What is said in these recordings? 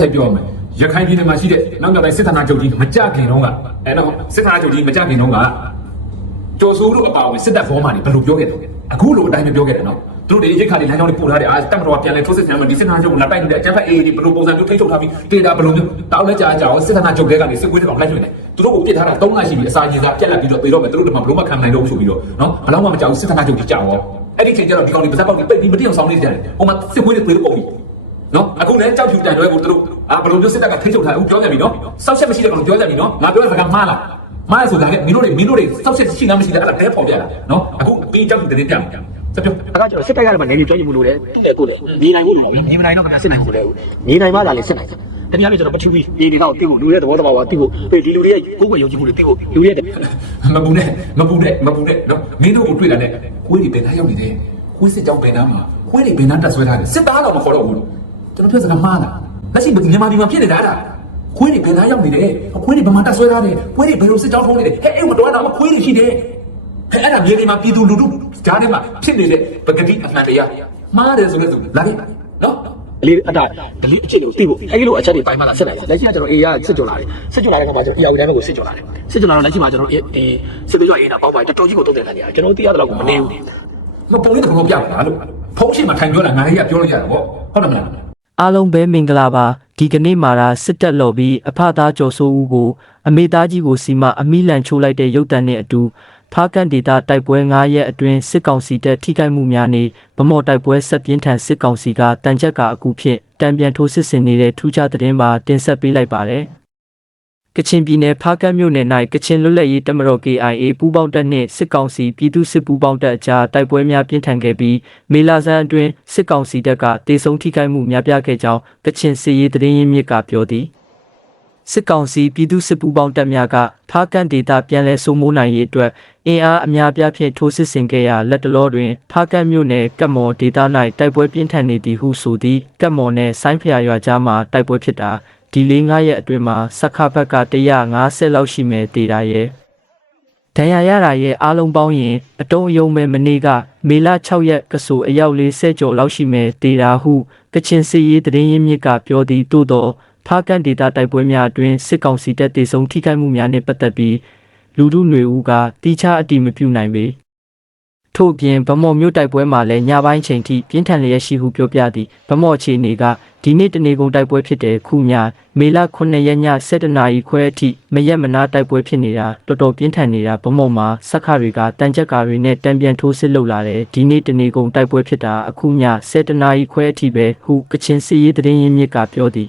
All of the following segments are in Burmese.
ဆက်ပြောမယ်ရခိုင်ပြည်နယ်မှာရှိတဲ့နောက်နောက်တိုင်းစစ်ဌာနချုပ်ကြီးမကြခင်တော့ကအဲတော့စစ်ဌာနချုပ်ကြီးမကြခင်တော့ကကျော်စိုးတို့အပါအဝင်စစ်တပ်ဘောမှာနေဘယ်လိုပြောခဲ့တယ်အခုလိုအတိုင်းပဲပြောခဲ့တယ်နော်သူတို့တွေရိတ်ခါတွေလမ်းကြောင်းတွေပို့ထားတယ်အာတက်မတော်ကပြန်လဲထိုးစစ်ဆင်မှာဒီစစ်ဌာနချုပ်ကိုလာတိုက်နေတဲ့အကြမ်းဖက်အေးတွေဘယ်လိုပုံစံမျိုးထိထုတ်ထားပြီးတေတာဘယ်လိုမျိုးတောက်လက်ကြာကြာစစ်ဌာနချုပ်တွေကနေစစ်ကွေးတောင်လိုက်လွှင့်တယ်သူတို့ကိုပြစ်ထားတာ၃လရှိပြီအစာကြီးစားပြက်လက်ပြီးတော့ပြေတော့မယ်သူတို့ကဘယ်လိုမှခံနိုင်တော့ဘူးဆိုပြီးတော့နော်ဘယ်တော့မှမကြောက်စစ်ဌာနချုပ်ကြီးကြောက်ရောအဲ့ဒီချိန်ကျတော့ဒီကောင်တွေပါဇက်ပေါက်တွေပိတ်ပြီးမတိအောင်ဆောင်နေကြတယ်ဟိုမှာစစ်ကွေးတွေပြေတော့ပုံပြီ နော်အခုလည်းကြောက်ဖြူတန်တွဲကိုသူတို့အာဘယ်လိုမျိုးစစ်တပ်ကထိချုပ်ထားအခုပြောကြပြီနော်စောက်ချက်မရှိတဲ့ကောင်ပြောကြပြီနော်ငါပြောတဲ့စကားမှားလားမှားရဆိုတာကမင်းတို့တွေမင်းတို့တွေစောက်ချက်ရှိလားမရှိလားအဲ့ဒါတဲပေါ်ပြတာနော်အခုပြီးကြောက်ဖြူတန်တင်ပြစပြောဒါကကျွန်တော်စစ်တိုက်ရတဲ့မှာနေပြီးပြောရင်မလို့လေတိတယ်ကိုလေနေနိုင်မှုလို့နေမနိုင်တော့ခင်ဗျာစစ်နိုင်မှုလေနေနိုင်မှသာလေစစ်နိုင်တကယ်လို့ကျွန်တော်ပထဝီနေနေတော့တိဖို့လူရဲ့သဘောတဘာဝတိဖို့ဒီလူတွေရဲ့ကိုယ်ွယ်ယုံကြည်မှုတွေတိဖို့လူရဲ့မပူနဲ့မပူနဲ့မပူနဲ့နော်မင်းတို့ကိုတွေ့တာနဲ့ခွေးတွေပင်သားရောက်နေတယ်ခွေးစစ်ကြောင်ပင်သားမှာခွေးတွေပင်သားတက်ဆွဲထားတယ်စစ်သားတော့မခေါ်တော့ဘူး ကျွန်တော်ပြောစကားမှားလားလက်ရှိမြန်မာပြည်မှာဖြစ်နေတာအဲ့ဒါခွေးတွေပင်သားရောက်နေတယ်ခွေးတွေဘယ်မှာတက်ဆွဲထားတယ်ခွေးတွေဘယ်လိုစစ်ကြောင်ထုံးနေတယ်ဟဲ့အဲ့မတော်တော့ခွေးတွေရှိတယ်အဲ့အဲ့ဒါမြေပြင်မှာပြည်သူလူထုကြားထဲမှာဖြစ်နေတဲ့ပကတိအမှန်တရားမှားတယ်ဆိုတဲ့သူလာခဲ့နော်လေးအတာဒလေးအချက်ကိုတိဖို့အဲဒီလိုအချက်တွေပိုင်းမှလာစစ်နိုင်လက်ရှိကကျွန်တော်အေးရစစ်ကြုံလာတယ်စစ်ကြုံလာတဲ့ခါမှာကျွန်တော်အရာဝတိုင်းဘက်ကိုစစ်ကြုံလာတယ်စစ်ကြုံလာတော့လက်ရှိမှာကျွန်တော်အေးစစ်သေးရွာအေးတာပေါက်ပါတော်တော်ကြီးကိုတုံးတယ်ခံရတယ်ကျွန်တော်သိရတဲ့လောက်ကိုမနေဘူးမပုံလေးတစ်ခုပြပါလားလို့ဖုန်းရှိမှထိုင်ပြောတာငါလေးကပြောလို့ရတာပေါ့ဟုတ်တယ်မလား အားလုံးပဲမင်္ဂလာပါဒီကနေ့မှာဒါစစ်တက်လော်ပြီးအဖသားကျော်စိုးဦးကိုအမေသားကြီးကိုစီမအမိလန်ချိုးလိုက်တဲ့ရုပ်တံနဲ့အတူဖားကန်ဒေတာတိုက်ပွဲ9ရက်အတွင်းစစ်ကောင်စီတပ်ထိခိုက်မှုများနေဗမော်တိုက်ပွဲဆက်ပြင်းထန်စစ်ကောင်စီကတန်ချက်ကအကူဖြင့်တံပြန်ထိုးစစ်ဆင်နေတဲ့ထူးခြားသတင်းမှာတင်ဆက်ပေးလိုက်ပါတယ် ကချင်ပြည်နယ်ဖားကတ်မြို့နယ်၌ကချင်လွတ်လပ်ရေးတပ်မတော် KIA ပူးပေါင်းတပ်နှင့်စစ်ကောင်စီပြည်သူစစ်ပူးပေါင်းတပ်အကြားတိုက်ပွဲများပြင်းထန်ခဲ့ပြီးမေလာဆန်းအတွင်းစစ်ကောင်စီတပ်ကတေဆုံးထိခိုက်မှုများပြားခဲ့ကြောင်းကချင်စစ်ရေးသတင်းရင်းမြစ်ကပြောသည်စစ်ကောင်စီပြည်သူစစ်ပူးပေါင်းတပ်များကဖားကန်ဒေတာပြန်လည်စိုးမိုးနိုင်ရေးအတွက်အင်အားအများပြားဖြင့်ထိုးစစ်ဆင်ခဲ့ရာလက်တလောတွင်ဖားကန်မြို့နယ်ကတ်မော်ဒေတာ၌တိုက်ပွဲပြင်းထန်နေသည်ဟုဆိုသည်ကတ်မော်နယ်ဆိုင်းဖျာရွာကြားမှာတိုက်ပွဲဖြစ်တာ ဒီလေး9ရက်အတွင်းမှာစက္ခဘက်က150လောက်ရှိမယ်ဒေတာရဲ့ဒဏ်ရာရတာရဲ့အားလုံးပေါင်းရင်အတုံးအယုံမဲ့မနေ့ကမေလ6ရက်ကဆိုအယောက်40ကျော်လောက်ရှိမယ်တေတာဟုကချင်စစ်ရေးသတင်းရင်းမြစ်ကပြောသည်သို့တော့ဖားကန်ဒေတာတိုက်ပွဲများအတွင်းစစ်ကောင်စီတပ်တေဆုံးထိခိုက်မှုများနှင့်ပတ်သက်ပြီးလူထုຫນွေဦးကတိကျအတိမပြုနိုင်ပေ ထို့ပြင်ဗမော်မြို့တိုက်ပွဲမှာလည်းညပိုင်းချိန်ထိပြင်းထန်လျက်ရှိဟုပြောပြသည်ဗမော်အခြေအနေကဒီနေ့တနေကုန်တိုက်ပွဲဖြစ်တဲ့ခုညမေလ9ရက်ည7:00နာရီခွဲအထိမရက်မနာတိုက်ပွဲဖြစ်နေတာတော်တော်ပြင်းထန်နေတာဗမော်မှာစက်ခတွေကတန်ချက်ကာတွေနဲ့တံပြန်ထိုးစစ်လုပ်လာတယ်ဒီနေ့တနေကုန်တိုက်ပွဲဖြစ်တာအခုည7:00နာရီခွဲအထိပဲဟုကချင်စစ်ရေးသတင်းရင်းမြစ်ကပြောသည်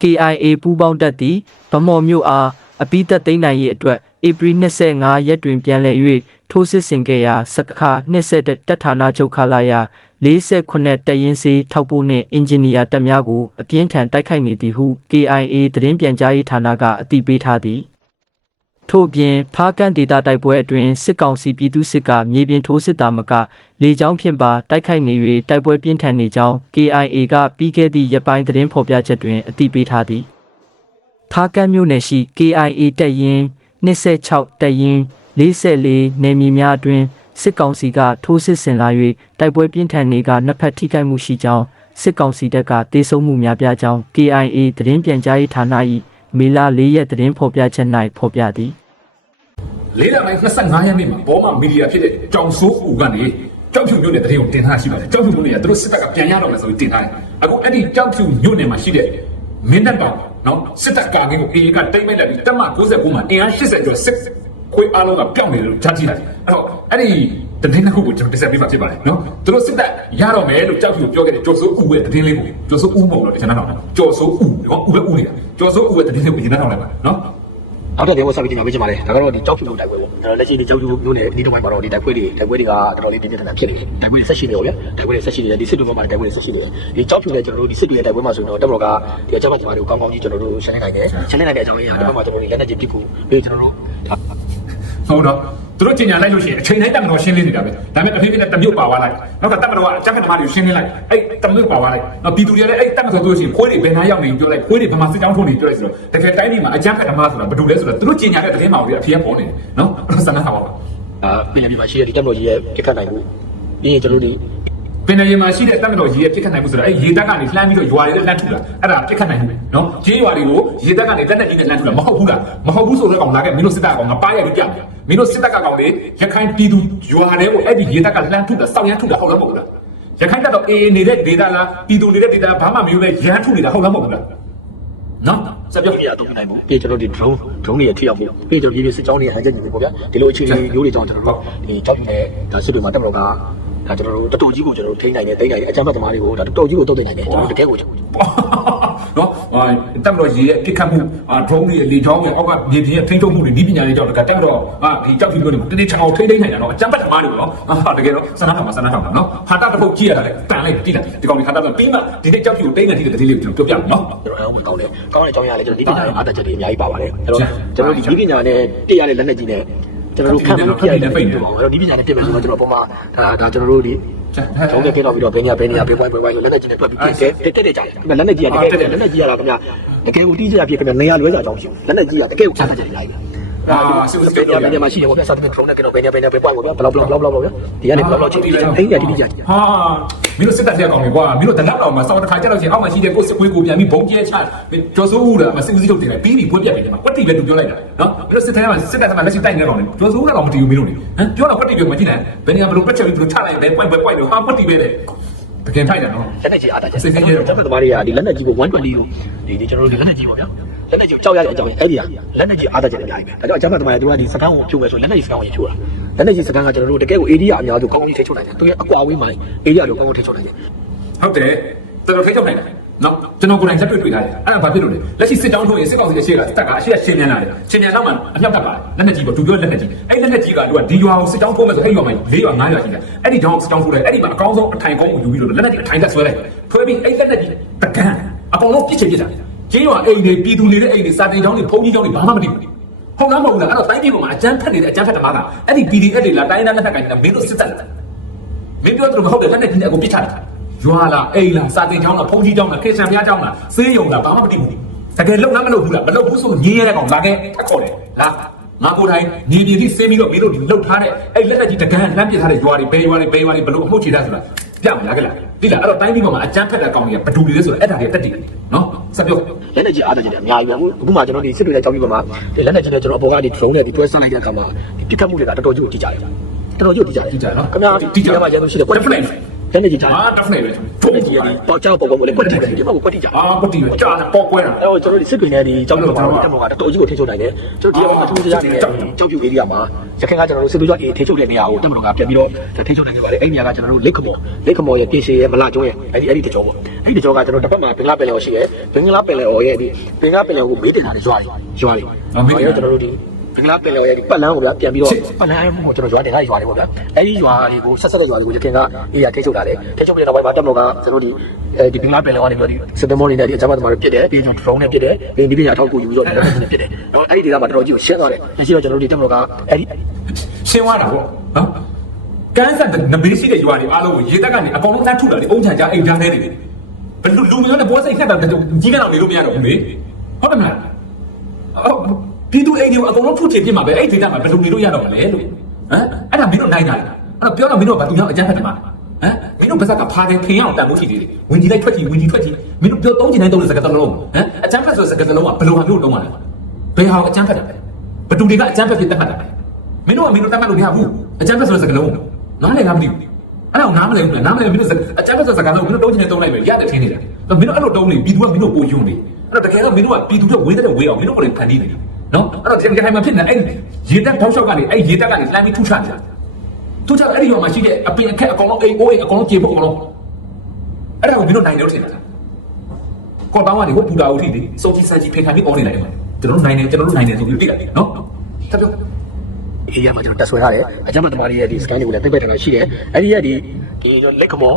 KIA ပူးပေါင်းတပ်သည်ဗမော်မြို့အားအပိသက်သိမ်းနိုင်ရေးအတွက်ဧပြီ25ရက်တွင်ပြန်လည်၍ ထိုးစစ်ဆင်ခဲ့ရာစက္ခ20တပ်ဌာနချုပ်ခလာယာ48တပ်ရင်းစေးထောက်ပို့နှင့်အင်ဂျင်နီယာတပ်များကိုအပြင်းထန်တိုက်ခိုက်နေသည်ဟု KIA သတင်းပြန်ကြားရေးဌာနကအသိပေးထားသည်ထို့ပြင်ဖားကန်ဒေတာတိုက်ပွဲအတွင်းစစ်ကောင်စီပြည်သူစစ်ကမြေပြင်ထိုးစစ်တာမကလေကြောင်းဖြင့်ပါတိုက်ခိုက်နေ၍တိုက်ပွဲပြင်းထန်နေကြောင်း KIA ကပြီးခဲ့သည့်ရက်ပိုင်းသတင်းဖော်ပြချက်တွင်အသိပေးထားသည်ဖားကန်မြို့နယ်ရှိ KIA တပ်ရင်း26တပ်ရင်း 44နယ်မြေများအတွင်းစစ်ကောင်စီကထိုးစစ်ဆင်လာ၍တိုက်ပွဲပြင်းထန်နေကနှစ်ဖက်ထိခိုက်မှုရှိကြောင်းစစ်ကောင်စီတပ်ကတေဆုံးမှုများပြားကြောင်း KIA သတင်းပြန်ကြားရေးဌာန၏မေလ၄ရက်သတင်းဖော်ပြချက်၌ဖော်ပြသည်လေးလပိုင်း25ရက်နေ့မှာဘောမှာမီဒီယာဖြစ်တဲ့ကြောင်စိုးဦးကနေကြောက်ဖြူမြို့နယ်တရင်ကိုတင်ထားရှိပါတယ်ကြောက်ဖြူမြို့နယ်ကသူတို့စစ်တပ်ကပြန်ရတော့မယ်ဆိုပြီးတင်ထားတယ်အခုအဲ့ဒီကြောက်ဖြူမြို့နယ်မှာရှိတဲ့မင်းတပ်ပေါင်နော်စစ်တပ်ကာကင်းကိုအေးကတိမ့်လိုက်ပြီးတက်မ69မှာအင်အား80ကျော်စစ် ခွေးအားလုံးကပြောင်းနေတယ်လို့ကြားကြည့်လိုက်အဲ့တော့အဲ့ဒီတည်င်းတစ်ခုကိုကျွန်တော်တင်ဆက်ပေးမှာဖြစ်ပါတယ်နော်သူတို့စစ်တပ်ရတော့မယ်လို့ကြောက်ဖြူပြောခဲ့တဲ့ကျော်စိုးဦးရဲ့တည်င်းလေးကိုကျော်စိုးဦးမဟုတ်တော့တခြားတော့ကျော်စိုးဦးဒီကောင်ဦးပဲဦးနေတာကျော်စိုးဦးရဲ့တည်င်းလေးကိုရင်နှောင်းလိုက်ပါနော်နောက်တဲ့ဘယ်ဝဆက်ပြီးကျွန်တော်ပြောချင်ပါတယ်ဒါကတော့ဒီကြောက်ဖြူလို့တိုက်ပွဲပေါ့ဒါလက်ရှိဒီကြောက်ဖြူမျိုးနဲ့ဒီတော့ပိုင်းမှာတော့ဒီတိုက်ပွဲတွေတိုက်ပွဲတွေကတော်တော်လေးပြင်းပြင်းထန်ထန်ဖြစ်နေတယ်တိုက်ပွဲတွေဆက်ရှိနေရောဗျာတိုက်ပွဲတွေဆက်ရှိနေတယ်ဒီစစ်တွေမှာတိုက်ပွဲတွေဆက်ရှိနေတယ်ဒီကြောက်ဖြူနဲ့ကျွန်တော်တို့ဒီစစ်တွေရဲ့တိုက်ပွဲမှာဆိုရင်တော့တပ်မတော်ကဒီအကြမ်းဖက်သမားတွေကိုကောင်းကောင်းကြီးကျွန်တော်တို့ရှင်းနေနိုင်တယ်ရှင်းနေနိုင်တဲ့အကြောင်းရင်းဟာဒီဘက်မှာကျွန်တော်တို့လက်နက်ကြီးပစ်ကူပြီးကျွန်တော်တို့ ဟုတ်တော့သူတို့ကျင်ညာလိုက်လို့ရှိရင်အချိန်တိုင်းတက်မတော်ရှင်းလင်းနေတာပဲဒါပေမဲ့တဖြည်းဖြည်းနဲ့တမျိုးပါသွားလိုက်နောက်ကတက်မတော်ကအကြမ်းဖက်သမားတွေကိုရှင်းလင်းလိုက်အဲ့တမျိုးပါသွားလိုက်နော်ပြည်သူတွေလည်းအဲ့တက်မတော်ဆိုလို့ရှိရင်ခွေးတွေဘယ်နာရောက်နေပြောလိုက်ခွေးတွေဘယ်မှာစစ်ကြောင်းထုံးနေပြောလိုက်ဆိုတော့တကယ်တိုင်းပြည်မှာအကြမ်းဖက်သမားဆိုတာဘာလို့လဲဆိုတော့သူတို့ကျင်ညာတဲ့သတင်းမှောင်တွေအဖြစ်ပေါ်နေတယ်နော်အဲ့ဒါစမ်းသပ်ပါပါအာပြည်နယ်ပြည်မှာရှိတဲ့ဒီတပ်မတော်ကြီးရဲ့ပြစ်ခတ်နိုင်မှုပြီးရင်ကျွန်တော်တို့ဒီပင်နယ်ရင်မှာရှိတဲ့တပ်မတော်ရေရဲ့ပြစ်ခတ်နိုင်မှုဆိုတော့အဲ့ရေတပ်ကနေလှမ်းပြီးတော့ရွာတွေနဲ့လှမ်းထူတာအဲ့ဒါပြစ်ခတ်နိုင်မှုနော်ကျေးရွာတွေကိုရေတပ်ကနေလက်နဲ့ကြီးနဲ့လှမ်းထူတာမဟုတ်ဘူးလားမဟုတ်ဘူးဆိုတော့ကောင်လာခဲ့မင်းတို့စစ်တပ်ကောင်ငါပါရပြီးကြတယ် မင်းတို့စစ်တပ်ကကောင်လေရခိုင်ပြည်သူရွာတွေကိုအဲ့ဒီရေတပ်ကလှမ်းထူတာစောင့်ရမ်းထူတာဟုတ်လားမဟုတ်ဘူးလားရခိုင်တပ်တော့အေးနေတဲ့ဒေတာလားပြည်သူနေတဲ့ဒေတာဘာမှမပြောပဲရမ်းထူနေတာဟုတ်လားမဟုတ်ဘူးလားနော်စပြောပြရတော့နိုင်ဘူးပြီးကျွန်တော်ဒီ drone drone တွေထိရောက်မှုပြီးကျွန်တော်ဒီစစ်ကြောင်းတွေဟန်ချက်နေပြီပေါ့ဗျာဒီလိုအခြေအနေမျိုးတွေကြောင့်ကျွန်တော်တို့ဒီကြောက်ယူနေဒါစစ်တွေမှာတက်မလို့ကဒါကျွန်တော်တို့တတူကြီးကိုကျွန်တော်တို့ထိန်းနိုင်တယ်တိန်းနိုင်တယ်အကြမ်းဖက်သမားတွေကိုဒါတတူကြီးကိုတုတ်တင်နိုင်တယ်ကျွန်တော်တို့တကယ်ကို နော်အာတက်မတော်ရေရဲ့ပြစ်ခတ်မှုအာ drone တွေလေကြောင်းတွေအောက်ကမြေပြင်ရဲ့ထိန်းချုပ်မှုတွေဒီပညာတွေကြောင့်တကတက်မတော်အာဒီကြောက်ပြီးလို့နေတနေ့ချောင်းထိန်းသိမ်းနိုင်တာနော်အကြမ်းဖက်သမားတွေနော်အာတကယ်တော့စနာထောင်မှာစနာထောင်မှာနော်ဟာတာတစ်ပုတ်ကြည့်ရတာလေတန်လိုက်တိလာဒီကောင်ဒီဟာတာပြီးမှဒီနေ့ကြောက်ပြီးကိုတိန်းတဲ့ဒီတဲ့လေးကိုကျွန်တော်ပြောပြမယ်နော်ကျွန်တော်အဝင်ကောင်းတယ်ကောင်းတဲ့အကြောင်းအရာလည်းကျွန်တော်ဒီပညာရဲ့အားတက်ချက်တွေအများကြီးပါပါတယ်အဲ့တော့ကျွန်တော်ဒီပညာနဲ့တည့်ရတဲ့လက်နက်ကြီးနဲ့ကျွန်တော်တို့ခံမှန်းပြရတဲ့ပိတ်တယ်ပေါ့အဲ့တော့ဒီပညာနဲ့ပြည့်မယ်ဆိုတော့ကျွန်တော်ပုံမှန်ဒါဒါကျွန်တော်တို့ဒီ ကျောင်းတက်ခဲ့တော့ပြီးတော့ဘယ်နေရာဘယ်နေရာဘယ်ဝိုင်းဘယ်ဝိုင်းဆိုလက်နက်ကြီးနဲ့တွက်ပြီးတက်တက်တက်ကြတယ်ခင်ဗျလက်နက်ကြီးကတကယ်လက်နက်ကြီးရတာခင်ဗျတကယ်ကိုတီးကြရဖြစ်ခင်ဗျနေရာလွဲစာအကြောင်းရှိလက်နက်ကြီးကတကယ်ကိုအားတက်ချက်တွေလာပြီ ဘယ်နေရာဘယ်နေရာမှာရှိတယ်ပေါ့ဗျာစသဖြင့် drone နဲ့ကတော့ဘယ်နေရာဘယ်နေရာဘယ် point ပေါ့ဗျာဘလောက်ဘလောက်ဘလောက်ဘလောက်ဗျာဒီကနေဘလောက်ဘလောက်ချင်းတီးကြတယ်ထိန်းကြတီးကြတယ်ဟာမင်းတို့စစ်တပ်တဲ့ကောင်တွေကွာမင်းတို့တနက်တော်မှာစောင်းတစ်ခါကြောက်ချင်းအောက်မှာရှိတဲ့ကိုစစ်ကွေးကိုပြန်ပြီးဘုံကျဲချကျော်စိုးဦးလားမစစ်စစ်ထုတ်တင်လိုက်ပြီးပြီးပွက်ပြက်ပြီးတယ်မှာကွက်တီပဲသူပြောလိုက်တာနော်မင်းတို့စစ်တပ်မှာစစ်တပ်မှာလက်ရှိတိုက်နေတော့လေကျော်စိုးဦးကတော့မတီးဘူးမင်းတို့လေဟမ်ပြောတော့ကွက်တီပဲမကြည့်နိုင်ဘယ်နေရာဘယ်လိုပြက်ချက်ပြီးသူချလိုက်ဘယ်ပွက်ပွက်ပွက်လို့ဟာကွက်တီပဲတဲ့တကယ်ထိုက်တယ်နော်လက်နက်ကြီးအားတာချက်စစ်စစ်ရဲတပ်သမားတွေကဒီလက်နက်ကြီးကို120လို့ဒီဒီကျွန်တော်တို့ဒီလက်နက်ကြီးပေါ့ဗျာ လက်နက်ကြီးကိုကြောက်ရတဲ့အကြောင်းအဲ့ဒီဟာလက်နက်ကြီးအားတာချက်တွေအများကြီးပဲဒါကြောင့်အကြမ်းဖက်သမားတွေတို့ကဒီစကန်ကိုဖြိုးမယ်ဆိုလက်နက်ကြီးစကန်ကိုရင်ဖြိုးတာလက်နက်ကြီးစကန်ကကျွန်တော်တို့တကယ်ကို area အများစုကောင်းကောင်းထိချုပ်နိုင်တယ်သူရဲ့အကွာဝေးမှာ area တွေကောင်းကောင်းထိချုပ်နိုင်တယ်ဟုတ်တယ်တော်တော်ထိချုပ်နိုင်တယ်နော်ကျွန်တော်ကိုယ်တိုင်လက်တွေ့တွေ့ထားတယ်အဲ့ဒါဘာဖြစ်လို့လဲလက်ရှိစစ်တောင်းထိုးရင်စစ်ကောင်စီအရှိကတက်ကအရှိကရှင်းမြန်လာတယ်ရှင်းမြန်တော့မှအမြောက်ကပါတယ်လက်နက်ကြီးပေါ့သူပြောလက်နက်ကြီးအဲ့လက်နက်ကြီးကသူကဒီရွာကိုစစ်တောင်းထိုးမယ်ဆိုအဲ့ရွာမှာ၄ရွာ၅ရွာရှိတယ်အဲ့ဒီကြောင့်စစ်တောင်းထိုးတယ်အဲ့ဒီမှာအကောင်းဆုံးအထိုင်ကောင်းကိုယူပြီးတော့လက်နက်ကြီးအထိုင်သက်ဆွဲလိုက်ဆွဲပြီးအဲ့လက်နက်ကြီးတကန်အကောင်လုံးပြစ်ချင်ပြစ်တာ ကျေးရွာအိမ်တွေပြည်သူနေတဲ့အိမ်တွေစာတင်ကျောင်းတွေဘုံကြီးကျောင်းတွေဘာမှမတည်ဘူးဟုတ်လားမဟုတ်လားအဲ့တော့တိုင်းပြည်ပေါ်မှာအကြမ်းဖက်နေတဲ့အကြမ်းဖက်တမားကအဲ့ဒီ PDF တွေလာတိုင်းသားလက်ထက်ကိုင်းနေတာမင်းတို့စစ်တပ်လားမင်းပြောသူမဟုတ်တယ်လက်နဲ့ကြီးနဲ့အကုန်ပြစ်ချတာရွာလားအိမ်လားစာတင်ကျောင်းလားဖုန်ကြီးကျောင်းလားခေဆန်ဘုရားကျောင်းလားဆေးရုံလားဘာမှမသိဘူးတကယ်လုံလားမလုံဘူးလားမလုံဘူးဆိုညင်းရတဲ့ကောင်လာခဲ့ထက်ခေါ်တယ်လားငါကိုယ်တိုင်နေပြည်တော်ဆင်းပြီးတော့မင်းတို့ဒီလှုပ်ထားတဲ့အဲ့လက်နဲ့ကြီးတကန်လမ်းပြထားတဲ့ရွာတွေဘယ်ရွာတွေဘယ်ရွာတွေဘလို့အမှုချေတာဆိုတာပြမလားကလားဒီလားအဲ့တော့တိုင်းပြည်ပေါ်မှာအကြမ်းဖက်တဲ့ကောင်တွေကဘဒူတွေလဲဆိုတော့အဲ့ဒါတွေတက်တည်နော်ဆက်ပြော လက်နက်ကြီးအားတာချက်တွေအများကြီးပဲအခုမှကျွန်တော်ဒီစစ်တွေနဲ့ကြောက်ပြီးပါမှာဒီလက်နက်ကြီးနဲ့ကျွန်တော်အပေါ်ကဒီ drone နဲ့ဒီတွဲဆန်းလိုက်တဲ့အခါမှာဒီပြစ်ခတ်မှုတွေကတော်တော်ကြီးကိုကြည့်ကြတယ်တော်တော်ကြီးကိုကြည့်ကြတယ်ကြည့်ကြနော်ခင်ဗျာဒီထဲမှာရန်သူရှိတယ်ကွက် လက်နက်ကြီးထားအာ definitely ဖုန်းကြီးကဒီပေါက်ကြောက်ပေါက်ပေါက်လေးကွက်တီတယ်ဒီမှာကွက်တီကြအာပတိပဲကြာပေါ်ကွဲတာ အဲ့တော့ကျွန်တော်ဒီစစ်တွေနဲ့ဒီကြောက်လို့ကျွန်တော်တက်မောကတော်တော်ကြီးကိုထိချုပ်နိုင်တယ်ကျွန်တော်ဒီအောင်အထူးတရားနေတဲ့ကြောက်ပြူ area မှာရခိုင်ကကျွန်တော်တို့စစ်တွေကြောက်အေးထိချုပ်တဲ့နေရာကိုတက်မောကပြန်ပြီးတော့ထိချုပ်နိုင်ခဲ့ပါတယ်အဲ့ဒီနေရာကကျွန်တော်တို့လက်ခမောလက်ခမောရဲ့ပြင်ရှည်ရဲ့မလာကျွန်းရဲ့အဲ့ဒီအဲ့ဒီတကြောပေါ့အဲ့ဒီတကြောကကျွန်တော်တစ်ဖက်မှာဘင်္ဂလားပင်လယ်ော်ရှိရဲ့ဘင်္ဂလားပင်လယ်ော်ရဲ့ဒီဘင်္ဂလားပင်လယ်ကိုမေးတင်တာလေရွာတွေရွာတွေ ကျွန်တော်တို့ဒီဘ င်္ဂလားပင်လယ်ရဲ့ဒီပတ်လန်းကိုဗျာပြန်ပြီးတော့ပတ်လန်းအမှုကိုကျွန်တော်ရွာတင်ထားရွာတွေပေါ့ဗျာအဲ့ဒီရွာတွေကိုဆက်ဆက်တဲ့ရွာတွေကိုရခိုင်ကအေးရထိချုပ်တာလေထိချုပ်ပြီးတော့ဘက်မှာတက်မောကကျွန်တော်ဒီအဲဒီဘင်္ဂလားပင်လယ်ကနေပြီးတော့ဒီစစ်တမောနေနဲ့ဒီအကြမ်းဖက်သမားတွေပြစ်တယ်ပြီးတော့ drone နဲ့ပြစ်တယ်ပြီးဒီပညာထောက်ကူယူပြီးတော့လက်နက်နဲ့ပြစ်တယ်ဟောအဲ့ဒီဒေသမှာတော်တော်ကြီးကိုရှင်းသွားတယ်ရှင်းတော့ကျွန်တော်တို့ဒီတက်မောကအဲ့ဒီရှင်းသွားတာပေါ့နော်ကန်းဆက်နဘေးရှိတဲ့ရွာတွေအားလုံးကိုရေတက်ကနေအကောင်လုံးတန်းထုတာလေအုံချန်ကြအိမ်ကြားနေတယ်ဘလူလူမျိုးနဲ့ဘောစိတ်ခက်တာကြီးကတော့နေလို့မရတော့ဘူးလေဟုတ်တယ်မလားအော် ပြည်သူအိမ်တွေကိုအကောင်လုံးထုချင်ပြစ်မှာပဲအဲ့ဒီဒေသမှာဘလူနေလို့ရတော့မလဲလို့ဟမ်အဲ့ဒါမင်းတို့နိုင်တာလေအဲ့တော့ပြောတော့မင်းတို့ကဘာသူများအကြမ်းဖက်တယ်မှာဟမ်မင်းတို့ပါဇက်ကဖားတယ်ခင်အောင်တန်ဖို့ရှိသေးတယ်ဝင်ကြီးလိုက်ထွက်ကြီးဝင်ကြီးထွက်ကြီးမင်းတို့ပြောသုံးချင်တိုင်းသုံးတဲ့စကားတစ်လုံးဟမ်အကြမ်းဖက်ဆိုတဲ့စကားတစ်လုံးကဘယ်လိုဟာမျိုးလုံးပါလဲဘယ်ဟာအကြမ်းဖက်တယ်ဘယ်သူတွေကအကြမ်းဖက်ဖြစ်တတ်မှတ်တယ်မင်းတို့ကမင်းတို့တတ်မှတ်လို့မရဘူးအကြမ်းဖက်ဆိုတဲ့စကားလုံးနားလည်လားမသိဘူးအဲ့ဒါကိုနားမလည်ဘူးလားနားမလည်ဘူးမင်းတို့အကြမ်းဖက်ဆိုတဲ့စကားလုံးမင်းတို့တုံးချင်နေတုံးလိုက်ပဲရတယ်ထင်းနေတာတော့မင်းတို့အဲ့လိုတုံးနေပြည်သူကမင်းတို့ပိုယွန်းနေအဲ့တော့တကယ်တော့မင်းတို့ကပြည်သူတွေဝေးတဲ့ဝေးအောင်မင်းတို့ကိုလည်းဖန်တီးနေတယ် နော်အဲ့တော့ဒီကထိုင်မှာဖြစ်နေအဲ့ရေတက်တောက်လျှောက်ကနေအဲ့ရေတက်ကနေလှမ်းပြီးထူချနေတာထူချအဲ့ဒီရောမှာရှိတဲ့အပင်အခက်အကောင်လုံးအိမ်အိုးအိမ်အကောင်လုံးကြေဖို့အကောင်လုံးအဲ့ဒါကိုမင်းတို့နိုင်တယ်လို့ထင်တာကောတောင်းကနေဟိုပူတာဦးထိတယ်စုံကြီးစမ်းကြီးဖိထားပြီးအော်နေလိုက်တယ်ကျွန်တော်တို့နိုင်တယ်ကျွန်တော်တို့နိုင်တယ်ဆိုပြီးသိရတယ်နော်တက်ပြောအေးရမှာကျွန်တော်တက်ဆွဲထားတယ်အကြမ်းဖက်သမားတွေရဲ့ဒီ scan တွေကိုလည်းသိပ္ပံထားရှိတယ်အဲ့ဒီရဲ့ဒီဒီလက်ခမော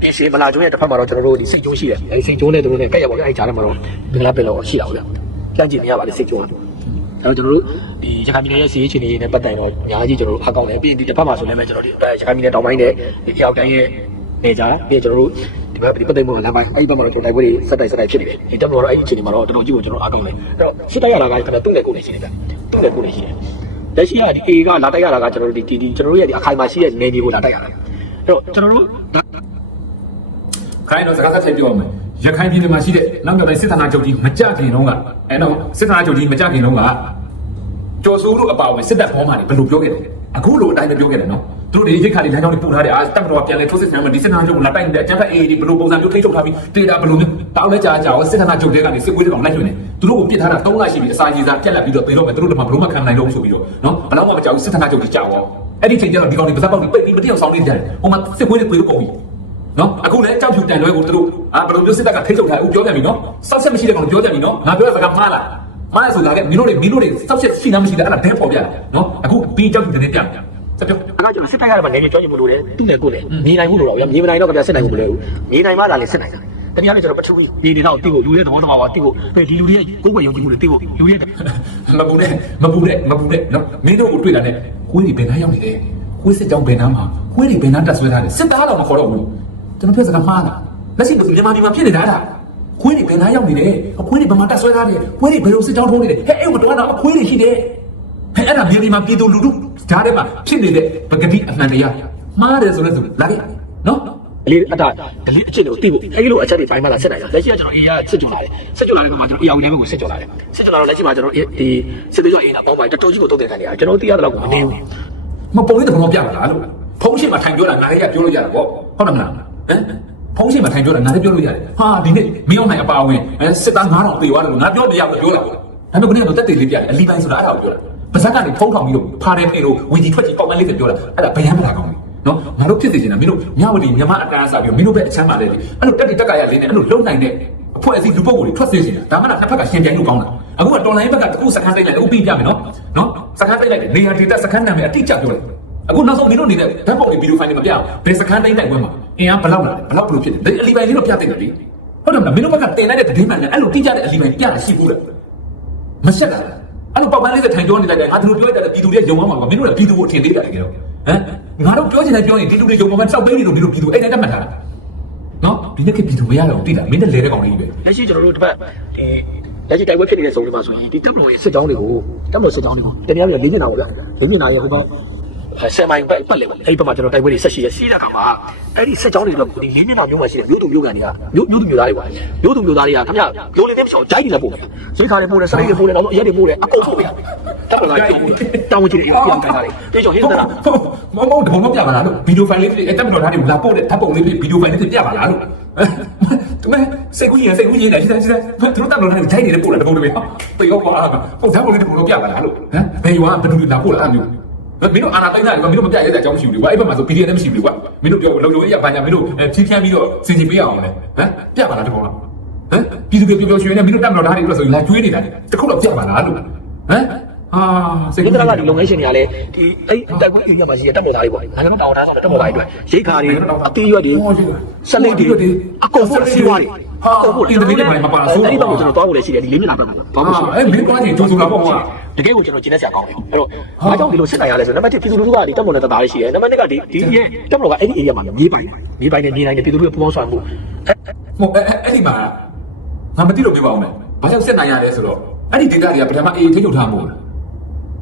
ပြင်ရှည်မလာကျွန်းရဲ့တစ်ဖက်မှာတော့ကျွန်တော်တို့ဒီစိတ်ကျိုးရှိတယ်အဲဒီစိတ်ကျိုးနဲ့တို့နဲ့ကက်ရပါဗျအဲ့ဒီကြားထဲမှာတော့ဘင်္ဂလားပင်လောရှိတာဗျကြမ်းကြည့်နေရပါတယ်စိတ်ကျိုးက အဲ့တော့ကျွန်တော်တို့ဒီရခိုင်ပြည်နယ်ရဲ့စီးရေးချင်းတွေနဲ့ပတ်သက်တော့အများကြီးကျွန်တော်တို့အကောင့်တယ်ပြီးရင်ဒီတစ်ဖက်မှာဆိုလည်းပဲကျွန်တော်တို့ရခိုင်ပြည်နယ်တောင်ပိုင်းနဲ့ဒီအောက်တိုင်းရဲ့နေကြပြီးကျွန်တော်တို့ဒီဘက်ဒီပတ်သက်မှုလမ်းပိုင်းအဲ့ဒီဘက်မှာတော့ကျွန်တော်တိုက်ပွဲတွေစက်တိုက်စက်တိုက်ဖြစ်နေတယ်ဒီတက်မလို့တော့အဲ့ဒီအချိန်မှာတော့တော်တော်ကြီးကိုကျွန်တော်အကောင့်တယ်အဲ့တော့စစ်တိုက်ရတာကခဏတုံ့တယ်ကိုနေရှိနေတယ်တုံ့တယ်ကိုနေရှိတယ်လက်ရှိကဒီ A ကလာတိုက်ရတာကကျွန်တော်တို့ဒီဒီကျွန်တော်တို့ရဲ့ဒီအခိုင်အမာရှိတဲ့နေမြေကိုလာတိုက်ရတာအဲ့တော့ကျွန်တော်တို့ခိုင်းတော့စကားဆက်ထည့်ပြောမယ် ရခိုင်ပြည်နယ်မှာရှိတဲ့နောက်နောက်တိုင်းစစ်ဌာနချုပ်ကြီးမကြခင်တော့ကအဲတော့စစ်ဌာနချုပ်ကြီးမကြခင်တော့ကကျော်စိုးတို့အပါဝင်စစ်တပ်ဘောမှာဘယ်လိုပြောခဲ့တယ်အခုလိုအတိုင်းပဲပြောခဲ့တယ်နော်သူတို့ဒီရိတ်ခါလေးလမ်းကြောင်းတွေပူထားတယ်အာတပ်မတော်ကပြန်လဲထိုးစစ်ဆင်မယ်ဒီစစ်ဌာနချုပ်ကိုလာတိုက်နေတဲ့အကြမ်းဖက်အေးဒီဘယ်လိုပုံစံမျိုးထိချုပ်ထားပြီးတေတာဘယ်လိုမျိုးတောင်းလဲကြားကြအောင်စစ်ဌာနချုပ်တွေကနေစစ်ကွေးတွေကောင်လိုက်လွှင့်နေသူတို့ကိုပြစ်ထားတာ၃လရှိပြီအစာကြီးစားပြက်လက်ပြီးတော့ပြေတော့မယ်သူတို့ကမှဘယ်လိုမှခံနိုင်လို့ဆိုပြီးတော့နော်ဘယ်တော့မှမကြောက်ဘူးစစ်ဌာနချုပ်ကြီးကြောက်အောင်အဲ့ဒီချိန်ကျတော့ဒီကောင်တွေပါဇက်ပေါက်တွေပိတ်ပြီးမတိအောင်ဆောင်းနေကြတယ်ဟိုမှာစစ်ကွေးတွေပြေတော့ကုန်ပြီ နော်အခုလည်းကြောက်ဖြူတန်လွဲကိုသူတို့အာဘယ်လိုမျိုးစစ်တပ်ကထိချုပ်ထားဦးပြောကြပြီနော်စောက်ချက်မရှိတဲ့ကောင်ပြောကြပြီနော်ငါပြောတဲ့စကားမှားလားမှားရဆိုတာကမင်းတို့တွေမင်းတို့တွေစောက်ချက်ရှိလားမရှိလားအဲ့ဒါဒဲပေါ်ပြတာနော်အခုပြီးကြောက်ဖြူတန်နေပြတယ်ဆက်ပြောအခါကျတော့စစ်တပ်ကတော့နေနေကြောင်းချင်မှုလို့လေသူ့နဲ့ကိုယ်လေမြေနိုင်မှုလို့တော့ဗျာမြေမနိုင်တော့ကြစစ်နိုင်မှုမလဲဘူးမြေနိုင်မှသာလေစစ်နိုင်တာတကယ်လည်းကျွန်တော်ပထဝီဒီနေတော့တိကိုလူရဲ့သဘောတဘာဝတိကိုဒီလူတွေရဲ့ကိုယ်ကိုယ်ယုံကြည်မှုတွေတိကိုလူရဲ့မပူနဲ့မပူနဲ့မပူနဲ့နော်မင်းတို့ကိုတွေ့တာနဲ့ခွေးတွေဘယ်နှရောက်နေလဲခွေးစစ်ကြောင်ဘယ်နှမှာခွေးတွေဘယ်နှတက်ဆွဲထားတယ်စစ်သားတော့မခေါ်တော့ဘူး ကျွန်တော်ပြောစကားမှားလားလက်ရှိမြန်မာပြည်မှာဖြစ်နေတာလားခွေးတွေဘယ်နှရောက်နေလဲခွေးတွေဘယ်မှာတက်ဆွဲထားတယ်ခွေးတွေဘယ်လိုစစ်ကြောင်ထိုးနေလဲဟဲ့အဲ့မတော်တော့ခွေးတွေရှိတယ်ဟဲ့အဲ့ဒါမြေဒီမှာပြည်သူလူထုဓာတ်ထဲမှာဖြစ်နေတဲ့ပကတိအမှန်တရားမှားတယ်ဆိုလဲဆိုလာခဲ့နော်အလေးအတာဒလေးအချက်တွေကိုတိဖို့အဲဒီလိုအချက်တွေပိုင်းမှလာစစ်နိုင်တာလက်ရှိကကျွန်တော်အေးရစစ်ကြလာတယ်စစ်ကြလာတဲ့ကောင်မှာကျွန်တော်အေးအောင်နေဘက်ကိုစစ်ကြလာတယ်စစ်ကြလာတော့လက်ရှိမှာကျွန်တော်ဒီစစ်သေးရအေးတာပေါင်းပိုင်းတော်တော်ကြီးကိုတုတ်တဲ့ခံနေရတယ်ကျွန်တော်သိရတဲ့လောက်ကိုမနေဘူးမပုံလေးတဘောပြပါလားလို့ဖုံးရှိမှထိုင်ပြောတာငါလည်းရပြောလို့ရတာပေါ့ဟုတ်တယ်မလား ဟမ်ဖုံးရှိမှထိုင်ပြောတာငါလည်းပြောလို့ရတယ်ဟာဒီနေ့မင်းအောင်နိုင်အပါဝင်အဲစစ်သား9000တေသွားတယ်လို့ငါပြောတရားလို့ပြောတာပေါ့ဒါပေမဲ့ကိုနေ့ကတော့တက်တေလေးပြတယ်အလီပိုင်းဆိုတာအဲ့ဒါကိုပြောတာပါဇက်ကနေဖုံးထောင်ပြီးတော့ဖားတယ်ပြေလို့ဝင်ကြီးထွက်ကြီးပေါက်ပန်းလေးပဲပြောတာအဲ့ဒါဗျမ်းမလာကောင်းဘူးနော်ငါတို့ဖြစ်စေချင်တာမင်းတို့မြဝတီမြမအတန်းစားပြီးမင်းတို့ပဲအချမ်းပါလေအဲ့လိုတက်တီတက်ကရလေးနဲ့အဲ့လိုလုံနိုင်တဲ့အဖွဲ့အစည်းလူပုဂ္ဂိုလ်တွေထွက်စေချင်တာဒါမှလည်းနှစ်ဖက်ကရှင်ပြိုင်လို့ကောင်းတာအခုကတော်လိုင်းဘက်ကတခုစခန်းသိမ့်လိုက်အခုပြီးပြမယ်နော်နော်စခန်းသိမ့်လိုက်နေရာဒေသစခန်းနာမည်အတိအကျပြောလိုက်အခုနောက်ဆုံးမင်းတို့နေတဲ့ဓာတ်ပုံတွေဗီဒီယိုဖိုင်တွေမပြအောင်ဘယ်စကန်တိုင်းနိုင်ဝင်မှာ အင်အားဘယ်လောက်လာလဲဘယ်လောက်ဘယ်လိုဖြစ်တယ်ဒီအလီပိုင်လေးတော့ပြတဲ့တယ်လေဟုတ်တယ်မလားမင်းတို့ဘက်ကတင်လိုက်တဲ့သတင်းမှန်နဲ့အဲ့လိုတိကျတဲ့အလီပိုင်ပြတာရှိဘူးလားမရှက်တာလားအဲ့လိုပောက်ပန်းလေးကထိုင်ပြောနေလိုက်တယ်ငါတို့ပြောလိုက်တယ်ပြည်သူတွေယုံအောင်ပါကွာမင်းတို့ကပြည်သူကိုအထင်သေးတယ်တကယ်တော့ဟမ်ငါတို့ပြောချင်တယ်ပြောရင်ဒီလူတွေယုံမှာစောက်သိန်းနေလို့ဒီလိုပြည်သူအဲ့တိုင်းတတ်မှတ်ထားတာနော်ဒီနေ့ကပြည်သူမရတော့ဘူးတိလားမင်းနဲ့လဲတဲ့ကောင်လေးပဲလက်ရှိကျွန်တော်တို့တစ်ပတ်ဒီလက်ရှိတိုက်ပွဲဖြစ်နေတဲ့ဇုံတွေမှာဆိုရင်ဒီတပ်မတော်ရဲ့စစ်ကြောင်းတွေကိုတပ်မတော်စစ်ကြောင်းတွေကိုတကယ်လည်းလေးနေတာပေါ့ဗျာလေးနေတာရဲ့ဟိုဘက် ဆယ်မိုင်ပတ်ပတ်လေပေါ့အဲ့ဒီဘက်မှာကျွန်တော်တိုက်ပွဲတွေဆက်ရှိရစီးတဲ့ခါမှာအဲ့ဒီစစ်ကြောင်းတွေတော့ဒီလေးနေတာမျိုးမှာရှိတယ်မြို့သူမြို့ကန်တွေကမြို့မြို့သူမြို့သားတွေပါမြို့သူမြို့သားတွေကခင်ဗျလိုလေးသိမချောဂျိုက်တွေလည်းပို့တယ်ရိခါတွေပို့တယ်စိုက်တွေပို့တယ်တော့အရက်တွေပို့တယ်အကုန်ပို့တယ်တပ်မတော်ကတောင်းဝင်ချင်တယ်အေးပြန်ကန်တာတွေတေးချောဟင်းသနာမမတဘုံမပြပါလားလို့ဗီဒီယိုဖိုင်လေးတွေအဲ့တက်မတော်သားတွေလာပို့တဲ့ဓာတ်ပုံလေးတွေဗီဒီယိုဖိုင်လေးတွေပြပါလားလို့သူမဲစိတ်ကူးရင်စိတ်ကူးရင်လည်းရှိတယ်ရှိတယ်သူတို့တက်မတော်သားတွေဂျိုက်နေတယ်ပို့တယ်တဘုံတွေဟာတေရောကွာပုံဓာတ်ပုံလေးတွေဘုံတော့ပြပါလားလို့ဟမ်ဘယ်ရွာဘယ်သူတွေလာပို့လားအဲ့မျိုး မင်းတို့အာနာတိုင်းသားတွေမင်းတို့မပြရတဲ့အကြောင်းမရှိဘူးကွာအဲ့ဘက်မှာဆို PDF လည်းမရှိဘူးကွာမင်းတို့ပြောလုံလုံအေးရဘာညာမင်းတို့ဖြည်းဖြည်းပြီးတော့စင်ကြင်ပေးအောင်လေဟမ်ပြပါလားတဘုံလားဟမ်ပြည်သူတွေပြောပြောရွှေနေမင်းတို့တက်မတော်သားတွေအတွက်ဆိုလာကျွေးနေတာတခုတော့ပြပါလားလို့ဟမ်အာ စိတ်ဒီကူးကရကဒီလုပ်ငန်းရှင်တွေကလည်းဒီအဲ့တိုက်ပွဲအေရီးယားမှာရှိတဲ့တပ်မတော်သားတွေပေါ့နိုင်ငံတော်တာဝန်ထားဆိုတဲ့တပ်မတော်သားတွေအတွက်ရိတ်ခါတွေအသေးရွက်တွေဆက်လက်တွေအကုန်ပို့စီးပွားတွေအကုန်ပို့အဲ့ဒီဘက်ကိုကျွန်တော်သွားဖို့လည်းရှိတယ်ဒီလေးမြလာဘက်ကိုသွားဖို့ရှိအဲ့မင်းသွားချင်ကြိုးဆိုတာပေါ့ကွာတကယ်ကိုကျွန်တော်ကျင်းနေစရာကောင်းတယ်အဲ့တော့အားကြောင့်ဒီလိုစစ်နိုင်ရလဲဆိုနံပါတ်1ပြည်သူလူထုကဒီတပ်မတော်နဲ့တသားလေးရှိတယ်နံပါတ်2ကဒီဒီရဲ့တပ်မတော်ကအဲ့ဒီ area မှာမြေးပိုင်မြေးပိုင်နဲ့မြေးနိုင်တဲ့ပြည်သူလူထုရဲ့ပူးပေါင်းဆောင်မှုအဲမဟုတ်အဲ့အဲ့ဒီမှာငါမသိလို့ပြောပါအောင်မယ်။ဘာကြောင့်စစ်နိုင်ရလဲဆိုတော့အဲ့ဒီဒေတာတွေကပထမအေးထိချုပ်ထားမို့လား။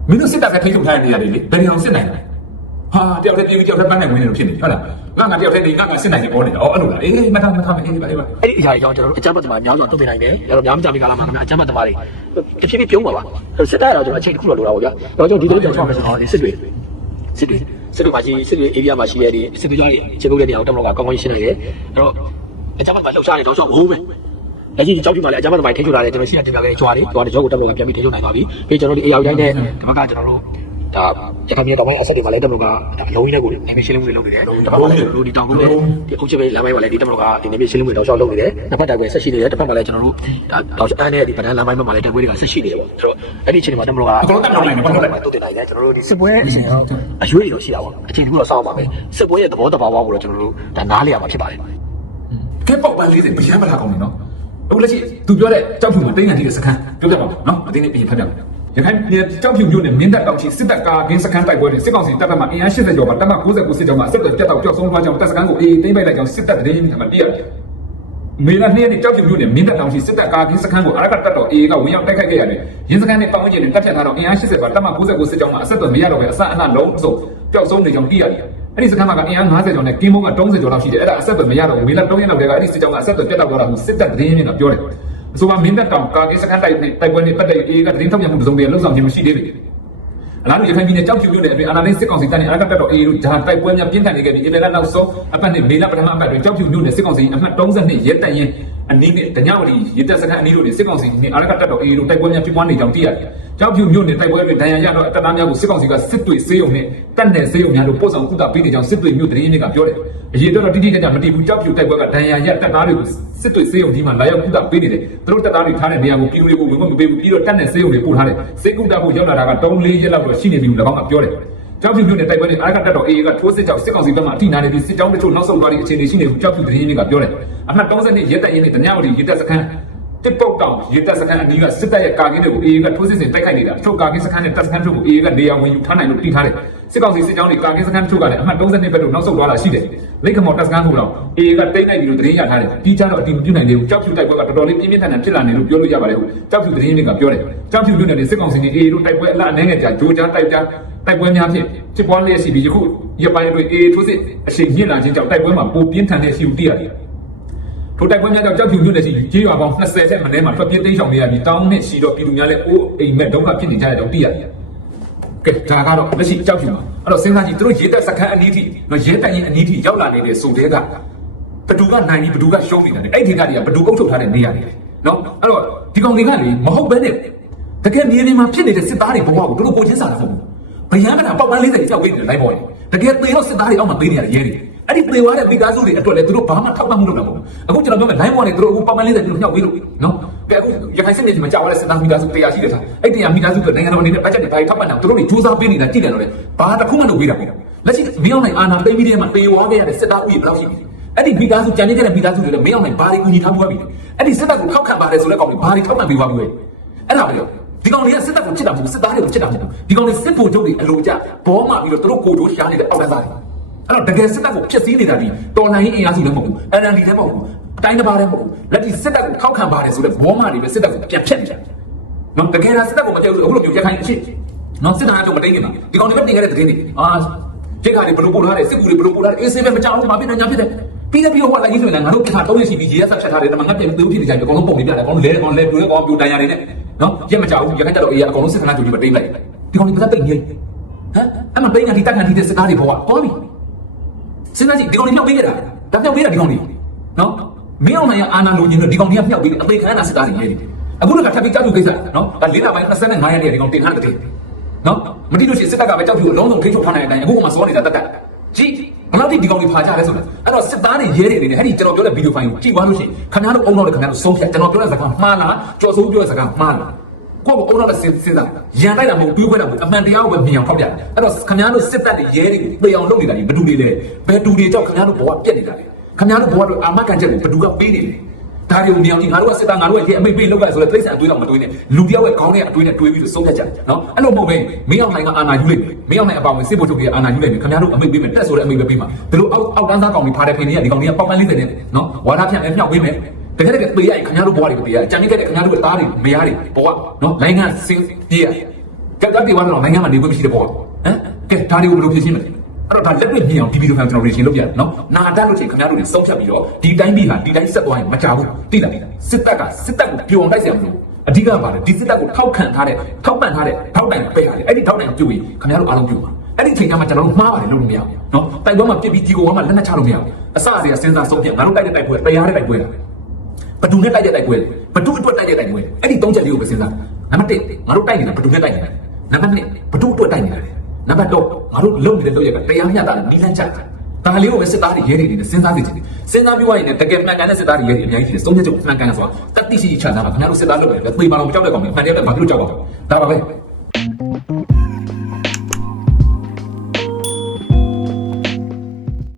မင်းတို့စစ်တပ်ကထိချုပ်ထားတဲ့နေရာတွေလေဘယ်နေအောင်စစ်နိုင်လဲ။ဟာတယောက်တည်းပြေးပြီးတယောက်တည်းပန်းနိုင်ဝင်နေလို့ဖြစ်နေဟုတ်လား။ငါငါတယောက်တည်းနေငါငါစစ်နိုင်နေပေါ်နေတာ။အော်အဲ့လိုလား။အေးမထားမထားမအေးပါအေးပါအဲ့ဒီအရာကြီးကျွန်တော်တို့အကြမ်းဖက်သမားများစွာတုံ့ပြန်နိုင်တယ်အဲ့တော့များမကြမီကာလမှာခင်ဗျအကြမ်းဖက်သမားတွေတဖြည်းဖြည်းပြုံးပါပါစစ်တပ်ရတော့ကျွန်တော်အချိန်တစ်ခုတော့လိုတာပေါ့ဗျာတော့ကျွန်တော်ဒီလိုကြောင့်ချောက်မယ်ဆိုတော့စစ်တွေစစ်တွေစစ်တွေမှာရှိစစ်တွေ area မှာရှိတဲ့ဒီစစ်တွေကြောင့်ခြေကုပ်တဲ့နေရာကိုတပ်မတော်ကကောင်းကောင်းရှင်းနေတယ်အဲ့တော့အကြမ်းဖက်သမားလှုပ်ရှားနေတော့ဆိုဘိုးပဲ လက်ရှိကြောက်ပြမှာလည်းအကြမ်းဖက်သမားထိန်းချုပ်လာတယ်ကျွန်တော်ရှင်းတင်ပြခဲ့တဲ့ကြွားတွေကြွားတွေကြောက်ကိုတပ်မတော်ကပြန်ပြီးထိန်းချုပ်နိုင်ပါပြီပြီးကျွန်တော်ဒီ area တိုင်းနဲ့ဒီဘက်ကကျွန်တော်တို့ဒါရခိုင်ပြည်တော်ပိုင်းအဆက်တွေမှာလည်းတပ်မတော်ကဒါအလုံးကြီးနဲ့ကိုနေမရှင်းလင်းမှုတွေလုပ်နေတယ်။ဒါမှမဟုတ်လို့ဒီတောင်ကုန်းနဲ့ဒီအုပ်ချုပ်ရေးလမ်းပိုင်းမှာလည်းဒီတပ်မတော်ကဒီနေမရှင်းလင်းမှုတွေတောက်လျှောက်လုပ်နေတယ်။နှစ်ဖက်တိုက်ပွဲဆက်ရှိနေတယ်။တစ်ဖက်မှာလည်းကျွန်တော်တို့ဒါတောက်အန်းနဲ့ဒီဗဒန်းလမ်းပိုင်းမှာလည်းတိုက်ပွဲတွေကဆက်ရှိနေတယ်ပေါ့။ဆိုတော့အဲ့ဒီအချိန်မှာတပ်မတော်ကအကုန်လုံးတက်နိုင်တယ်ဘာလို့လဲ။တုတ်တင်နိုင်တယ်ကျွန်တော်တို့ဒီစစ်ပွဲအချိန်အရွေးတွေတော့ရှိတာပေါ့။အချိန်တခုတော့စောင့်ပါမယ်။စစ်ပွဲရဲ့သဘောတဘာဝကိုတော့ကျွန်တော်တို့ဒါနားလည်ရမှာဖြစ်ပါတယ်။ကဲပေါက်ပန်းလေးတွေဗျမ်းမလာကောင်းနေနော် အခုလက်ရှိသူပြောတဲ့ကြောက်ဖြူမှာတိတ်ငံကြီးတဲ့စခန်းပြောပြပါဦးနော်အတင်းနဲ့ပြင်ဖတ်ပြမယ်ရခိုင်ပြည်ကြောက်ဖြူမြို့နယ်မင်းတပ်တောင်ချီစစ်တပ်ကာကင်းစခန်းတိုက်ပွဲတွေစစ်ကောင်စီတပ်တပ်မှအင်အား80ကျော်မှာတပ်မ69စစ်ကြောင်းမှာအဆက်အသွယ်ပြတ်တောက်ကြောက်ဆုံးသွားကြောင်းတပ်စခန်းကိုအေးသိမ့်ပိုက်လိုက်ကြောင်းစစ်တပ်တရင်မှာတည့်ရတယ်မေလ2ရက်နေ့ကြောက်ဖြူမြို့နယ်မင်းတပ်တောင်ချီစစ်တပ်ကာကင်းစခန်းကိုအရကတပ်တော်အေးကဝင်ရောက်တိုက်ခိုက်ခဲ့ရတယ်ရင်းစခန်းနဲ့ပတ်ဝန်းကျင်နဲ့တပ်ဖြတ်ထားတော့အင်အား80ပါတပ်မ69စစ်ကြောင်းမှာအဆက်အသွယ်မရတော့ပဲအစအနလုံးအစုံပျောက်ဆုံးနေကြောင်းသိရတယ် အဲ့ဒီစခန်းမှာကအင်အား90ကျော်နဲ့ကင်းမုန်းက30ကျော်လောက်ရှိတယ်အဲ့ဒါအဆက်ပဲမရတော့ဘူးမေလ3ရက်လောက်တည်းကအဲ့ဒီစစ်ကြောင်းကအဆက်ပဲပြတ်တော့တော့တာစစ်တပ်သတင်းရင်းကပြောတယ်အဆိုပါမင်းတပ်တောင်ကာကင်းစခန်းတိုက်တိုက်ပွဲနဲ့ပတ်သက်အေးကသတင်းထုတ်ပြန်မှုတစုံတရာလှုပ်ဆောင်ခြင်းမရှိသေးဘူးအလားတူရခိုင်ပြည်နယ်ကြောက်ဖြူမြို့နယ်အတွင်းအာဏာသိမ်းစစ်ကောင်စီတပ်နဲ့အရကတက်တော်အေးတို့ဂျာတိုက်ပွဲများပြင်းထန်နေခဲ့ပြီးအင်တာနက်နောက်ဆုံးအပတ်နဲ့မေလပထမအပတ်တွင်ကြောက်ဖြူမြို့နယ်စစ်ကောင်စီအမှတ်32ရဲတပ်ရင်း အနည်းနဲ့တညဝတီရဲတပ်စခန်းအနည်းတို့တွင်စစ်ကောင်စီနှင့်အရကတက်တော်အေးတို့တိုက်ပွဲများဖြစ်ပွားနေကြောင်းသိရတယ်။ကြောက်ဖြူမြို့နယ်တိုက်ပွဲတွင်ဒဏ်ရာရသောအတပ်သားများကိုစစ်ကောင်စီကစစ်တွေစေးုံနဲ့တပ်နယ်စေးုံများတို့ပို့ဆောင်ကုသပေးနေကြောင်းစစ်တွေမြို့တရင်တွေကပြောတယ်။အရေးတော်တိတိကျကျမတည်ဘူးကြောက်ဖြူတိုက်ပွဲကဒဏ်ရာရတပ်သားတွေကိုစစ်တွေစေးုံဒီမှာလာရောက်ကုသပေးနေတယ်။သူတို့တပ်သားတွေထားတဲ့နေရာကိုပြည်သူတွေကိုဝင်ခွင့်မပေးဘူးပြီးတော့တပ်နယ်စေးုံတွေပို့ထားတယ်။စေကုသဖို့ရောက်လာတာက3-4ရက်လောက်တော့ရှိနေပြီလို့၎င်းကပြောတယ်။ ကြောက်ဖြူမြို့နယ်တိုက်ပွဲနဲ့အားကတက်တော်အေးကထိုးစစ်ကြောင့်စစ်ကောင်စီဘက်မှအထိနာနေပြီးစစ်ကြောင်းတချို့နောက်ဆုတ်သွားတဲ့အခြေအနေရှိနေဘူးကြောက်ဖြူသတင်းတွေကပြောတယ်။အမှတ်32ရဲတပ်ရင်းနဲ့တညဝတီရဲတပ်စခန်းတစ်ပုတ်တောင်ရဲတပ်စခန်းအနီးကစစ်တပ်ရဲ့ကာကင်းတွေကိုအေးကထိုးစစ်ဆင်တိုက်ခိုက်နေတာအချို့ကာကင်းစခန်းနဲ့တပ်စခန်းတို့ကိုအေးကနေရာဝင်ယူထားနိုင်လို့တီးထားတယ်။ စစ်ကောင်စီစစ်ကြောင်းတွေကာကင်းစခန်းတို့ကလည်းအမှတ်32ဘက်တို့နောက်ဆုတ်သွားတာရှိတယ်။လိတ်ခမော်တပ်စခန်းကိုတော့အေးကတိတ်နိုင်ပြီလို့သတင်းရထားတယ်။ပြီးကြတော့အတီးမပြုတ်နိုင်သေးဘူး။ကြောက်ဖြူတိုက်ပွဲကတော်တော်လေးပြင်းပြင်းထန်ထန်ဖြစ်လာနေလို့ပြောလို့ရပါတယ်။ကြောက်ဖြူသတင်းတွေကပြောတယ်။ကြောက်ဖြူမြို့နယ်စစ်ကောင်စီနဲ့အေးတို့တိုက်ပွဲအလားအနည်းငယ်ကြာဂျိုးကြားတိုက်ကြားတိုက်ပွဲများဖြစ်ဖြစ်ပွားလျက်ရှိပြီးယခုရပိုင်းတွေအေးထိုးစစ်အချိန်မြင့်လာခြင်းကြောင့်တိုက်ပွဲမှာပိုပြင်းထန်တဲ့ရှိဦးတည်ရတယ်။ထိုတိုက်ပွဲများကြောင့်ကြောက်ဖြူမြို့နယ်ရှိကြေးရွာပေါင်း20ထက်မနည်းမှာထွက်ပြေးတိမ်းရှောင်နေရပြီးတောင်းနဲ့ရှိတော့ပြည်သူများလည်းအိုးအိမ်မက်ဒုက္ခဖြစ်နေကြတဲ့ကြောင့်တည်ရတယ်။ ကဲဒါကတော့လက်ရှိကြောက်ဖြူမှာအဲ့တော့စဉ်းစားကြည့်သူတို့ရေတက်စခန်းအနီးထိနော်ရေတက်ရင်အနီးထိရောက်လာနေတဲ့စုံတဲကဘသူကနိုင်ပြီးဘသူကရှုံးနေတာလေအဲ့ဒီဒေသတွေကဘသူအုပ်ချုပ်ထားတဲ့နေရာတွေလေနော်အဲ့တော့ဒီကောင်တွေကလေမဟုတ်ဘဲနဲ့တကယ်မြေပြင်မှာဖြစ်နေတဲ့စစ်သားတွေဘဝကိုတို့ကိုချင်းစားတာမဟုတ်ဘူးဘယံကတာပေါက်ပန်း40ကြောက်ပေးနေတယ်လိုက်ပေါ်ရင်တကယ်သေတော့စစ်သားတွေအောက်မှာပေးနေရတယ်ရဲတွေ အဲ့ဒီသေသွားတဲ့မိသားစုတွေအတွက်လည်းသူတို့ဘာမှထောက်ပံ့မှုလုပ်တာမဟုတ်ဘူးအခုကျွန်တော်ပြောမယ် line ပေါ်နေသူတို့အခုပေါက်ပန်း40သူတို့ညှောက်ပေးလို့နော်ကဲအခုရခိုင်စစ်မြေမှာကြောက်ရတဲ့စစ်သားမိသားစုတရားရှိတယ်ဆိုတာအဲ့တရားမိသားစုကနိုင်ငံတော်အနေနဲ့ဘတ်ဂျက်တွေဘာတွေထောက်ပံ့တာသူတို့တွေစူးစမ်းပေးနေတာကြည့်တယ်လို့လေဘာတစ်ခုမှလုပ်ပေးတာမဟုတ်လက်ရှိမင်းအောင်နိုင်အာနာသိမ်းပြီးတဲ့မှာသေသွားခဲ့ရတဲ့စစ်သားဥယျာဉ်ဘယ်လောက်ရှိပြီအဲ့ဒီမိသားစုကြံနေတဲ့မိသားစုတွေလည်းမင်းအောင်နိုင်ဘာတွေကူညီထားမှုပြီအဲ့ဒီစစ်တပ်ကိုထောက်ခံပါတယ်ဆိုတဲ့ကောင်တွေဘာတွေထောက်ခံပေးပါဘူးလေအဲ့ဒါပဲလို့ဒီကောင်တွေကစစ်တပ်ကိုချစ်တာမဟုတ်စစ်သားတွေကိုချစ်တာမဟုတ်ဒီကောင်တွေစစ်ဖို့ချုပ်တွေအလိုကြဘောမှပြီးတော့သူတို့ကိုတိုးရှားနေတဲ့အောက်ကစားတွေ အဲ့တော့တကယ်စစ်တပ်ကိုဖျက်ဆီးနေတာဒီတော်လိုင်းအင်အားစုလည်းမဟုတ်ဘူး NLD လည်းမဟုတ်ဘူးအတိုင်းတစ်ပါးလည်းမဟုတ်ဘူးလက်ဒီစစ်တပ်ကိုထောက်ခံပါတယ်ဆိုတဲ့ဘောမှတွေပဲစစ်တပ်ကိုပြန်ဖျက်နေကြတယ်နော်တကယ်လားစစ်တပ်ကိုမတည့်ဘူးအခုလိုမျိုးရခိုင်အဖြစ်နော်စစ်သားကတော့မတိန်နေတာဒီကောင်တွေပဲတင်ခဲ့တဲ့သတင်းတွေအာဒီခါတွေဘလို့ပို့ထားတယ်စစ်ကူတွေဘလို့ပို့ထားတယ်အေးဆေးပဲမကြောက်ဘူးမဖြစ်နိုင်ညာဖြစ်တယ်ပြီးတဲ့ပြီးတော့ဟိုလာကြီးဆိုရင်ငါတို့ပြထား၃ရက်ရှိပြီရေရက်ဆက်ဖြတ်ထားတယ်ဒါမှငါပြန်သေးဦးဖြစ်နေကြတယ်အကုန်လုံးပုံနေပြတယ်အကုန်လုံးလဲအကုန်လုံးလဲပြိုလဲအကုန်ပြိုတန်ရတွေနဲ့နော်ရက်မကြောက်ဘူးရခိုင်တက်တော့အေးအကုန်လုံးစစ်ခဏကြိုပြီးမတိန်လိုက်ဒီကောင်တွေပတ်သက်ပိတ်နေဟမ်အမှပိန်ကဒီတက်ခံဒီတဲ့စစ်သားတွေဘောကတော်ပြီ စဉ်းစားကြည့်ဒီကောင်တွေမြောက်ပေးခဲ့တာဒါမြောက်ပေးတာဒီကောင်တွေနော်မင်းအောင်နိုင်အာနာလိုချင်လို့ဒီကောင်တွေကမြောက်ပေးတယ်အသေးခံရတာစစ်သားတွေရဲတယ်အခုတော့ထပ်ပြီးကြောက်လို့ကိစ္စနော်ဒါလေးလပိုင်း25ရက်နေ့ဒီကောင်တင်ထားတဲ့တဲ့နော်မတိလို့ရှိရင်စစ်တပ်ကပဲကြောက်ဖြူအလုံးစုံထိချုပ်ထားနိုင်တဲ့အတိုင်းအခုမှစောနေတာတက်တက်ကြည့်ဘယ်လောက်ထိဒီကောင်တွေဖာကြလဲဆိုတာအဲ့တော့စစ်သားတွေရဲတွေနေတယ်အဲ့ဒီကျွန်တော်ပြောတဲ့ဗီဒီယိုဖိုင်ကိုကြည့်သွားလို့ရှိရင်ခင်ဗျားတို့အုံတော့လည်းခင်ဗျားတို့ဆုံးဖြတ်ကျွန်တော်ပြောတဲ့စကားမှားလားကြော်စိုးပြောတဲ့စကားမှားလား ကိုယ့်ကိုအုံတော့လည်းစဉ်းစားရန်တိုက်တာမဟုတ်တွေးခွဲတာမဟုတ်အမှန်တရားကိုပဲမြင်အောင်ထောက်ပြတယ်အဲ့တော့ခင်ဗျားတို့စစ်တပ်တွေရဲတွေကိုပြေအောင်လုပ်နေတာဒီဘယ်သူတွေလဲဘယ်သူတွေကြောင့်ခင်ဗျားတို့ဘဝပြက်နေတာလဲခင်ဗျားတို့ဘဝတို့အာမခံချက်ကိုဘယ်သူကပေးနေလဲဒါတွေကိုမြင်အောင်ဒီငါတို့ကစစ်သားငါတို့ကရဲအမိတ်ပေးလောက်ကဆိုလဲတိရစ္ဆာန်အတွေးတော့မတွေးနဲ့လူတယောက်ရဲ့ခေါင်းထဲအတွေးနဲ့တွေးပြီးတော့ဆုံးဖြတ်ကြတယ်နော်အဲ့လိုမဟုတ်ဘဲမင်းအောင်နိုင်ကအာနာယူလိုက်မင်းအောင်နိုင်အပေါင်းစစ်ဖို့ချုပ်ကြီးအာနာယူလိုက်ခင်ဗျားတို့အမိတ်ပေးမယ်တက်ဆိုတဲ့အမိတ်ပဲပေးမှာဒီလိုအောက်အောက်တန်းစားကောင်တွေဖားတဲ့ဖိနေရဒီကောင်တွေကပေါက်ပန်း40နဲ့နော်ဝါဒဖြန့်လည်းမြောက်ပေးမယ် တကယ်တကယ်ပေးရရင်ခင်ဗျားတို့ဘဝတွေကိုပေးရအကြံကြီးခဲ့တဲ့ခင်ဗျားတို့ရဲ့သားတွေမယားတွေဘဝနော်နိုင်ငံစင်းပြေးရကြောက်ကြတဲ့ဝါတော့နိုင်ငံမှာနေခွင့်မရှိတဲ့ဘဝဟမ်ကဲဒါတွေကိုဘယ်လိုဖြေရှင်းမလဲအဲ့တော့ဒါလက်တွေ့မြင်အောင်ဒီဗီဒီယိုဖိုင်ကျွန်တော်ရေရှင်းလုပ်ပြတယ်နော်နာတတ်လို့ချိန်ခင်ဗျားတို့တွေဆုံးဖြတ်ပြီးတော့ဒီတိုင်းပြည်ဟာဒီတိုင်းဆက်သွားရင်မကြဘူးတိလားစစ်တပ်ကစစ်တပ်ကိုပျော်လိုက်စရာမလိုအဓိကပါတယ်ဒီစစ်တပ်ကိုထောက်ခံထားတဲ့ထောက်ပံ့ထားတဲ့ထောက်တိုင်ပဲ့ရတယ်အဲ့ဒီထောက်တိုင်ပြုတ်ပြီးခင်ဗျားတို့အားလုံးပြုတ်ပါအဲ့ဒီချိန်ကမှကျွန်တော်တို့မှားပါတယ်လုပ်လို့မရဘူးနော်တိုက်ပွဲမှာပြစ်ပြီးဒီကိုကမှလက်နက်ချလို့မရဘူးအစအစကစဉ်းစားဆုံးဖြတ်ငါတို့တိုက်တဲ့တိုက်ပွဲတရားတဲ့တိုက်ပွဲ ဘဒုနဲ့တိုက်တဲ့တိုက်ပွဲဘဒုအတွက်တိုက်တဲ့တိုက်ပွဲအဲ့ဒီသုံးချက်လေးကိုပဲစဉ်းစားနံပါတ်1ငါတို့တိုက်နေတာဘဒုနဲ့တိုက်နေတာနံပါတ်2ဘဒုအတွက်တိုက်နေတာလေနံပါတ်3ငါတို့လုံနေတဲ့လုပ်ရကတရားမျှတတဲ့နီလန်းချတာဒါလေးကိုပဲစစ်သားတွေရဲတွေနေစဉ်းစားသိချင်တယ်စဉ်းစားပြီးွားရင်လည်းတကယ်မှန်ကန်တဲ့စစ်သားတွေရဲတွေအများကြီးရှိတယ်သုံးချက်ချုပ်မှန်ကန်ဆိုတာတတိရှိရှိချတာပါခင်ဗျားတို့စစ်သားလုပ်တယ်ပဲသေပါတော့မကြောက်တဲ့ကောင်တွေအမှန်တည်းပဲဘာဖြစ်လို့ကြောက်ပါ့ဒါပါပဲ